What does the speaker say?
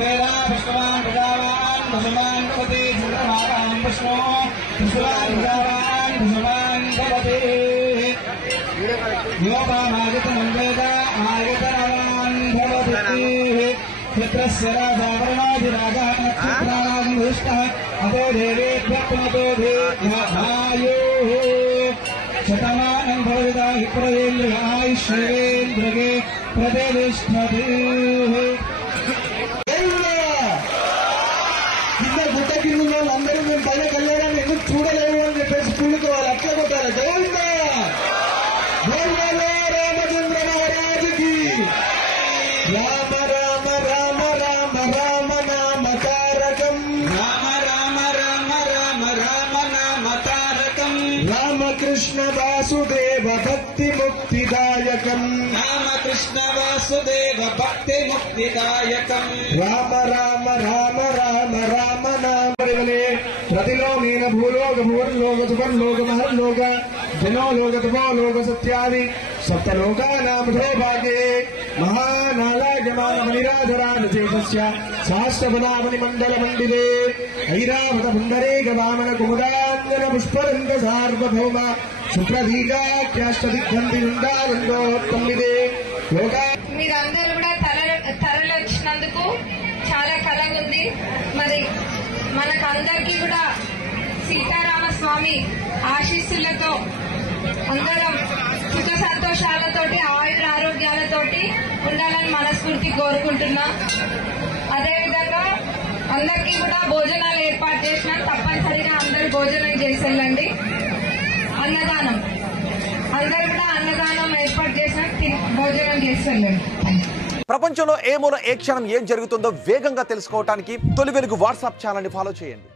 वेदा पुष्पवान् प्रजावान् भुजवान् भवति चन्द्रमाकां पुष्पो पुष्पवान् प्रजावान् भुजवान् भवति योगामागतनं वेद आगतनवान् भवति क्षेत्रस्य राजा वर्णाधिराजः नक्षत्राणाधिष्ठः अतो देवेभ्यः देवायुः शतमानं भवदा हि प्रदेन्द्रगायुष्येन्द्रगे प्रतिष्ठते గుట్ట కింద వాళ్ళందరూ మేము పైన కళ్యాణాన్ని ఎందుకు చూడలేము అని చెప్పేసి కూడుకోవాలి. అట్లా కొట్టారు. గోవింద రామచంద్ర మహారాజుకి రామ రామ రామ రామ రామ నామ తారకం రామ రామ రామ రామ రామ నామ తారకం రామకృష్ణ వాసుదేవ భక్తి ముక్తిదాయకం రామకృష్ణ వాసుదేవ భక్తి ముక్తిదాయకం రామ రామ రామ రామ రామ నామ प्रतिलोमेन भूलोक भुवर्लोक सुवर्लोक महर्लोक जनोलोक तपोलोक सत्यादि सप्तलोकानां भागे महानालायमानमनिराधरानचेतस्य सहस्रपदामणिमण्डलमण्डिले ऐरावत पुण्डरीक वामन कुमुदाङ्गन पुष्परङ्ग सार्वभौम सुप्रदीर्घाख्याष्टदिग्गन्धि वृन्दावन्दोत्तम्मिदे लोका మీరందరూ కూడా తరలిచ్చినందుకు చాలా కళగా ఉంది. మరి మనకందరికీ కూడా సీతారామస్వామి ఆశీస్సులతో అందరం సుఖ సంతోషాలతోటి ఆయుర ఆరోగ్యాలతోటి ఉండాలని మనస్ఫూర్తి కోరుకుంటున్నా. అదేవిధంగా అందరికీ కూడా భోజనాలు ఏర్పాటు చేసినా తప్పనిసరిగా అందరూ భోజనం చేసి వెళ్ళండి. అన్నదానం అందరూ కూడా అన్నదానం ఏర్పాటు చేసినా భోజనం చేసి వెళ్ళండి. ప్రపంచంలో ఏ మూల ఏ క్షణం ఏం జరుగుతుందో వేగంగా తెలుసుకోవడానికి తొలి వెలుగు వాట్సాప్ ఛానల్ని ఫాలో చేయండి.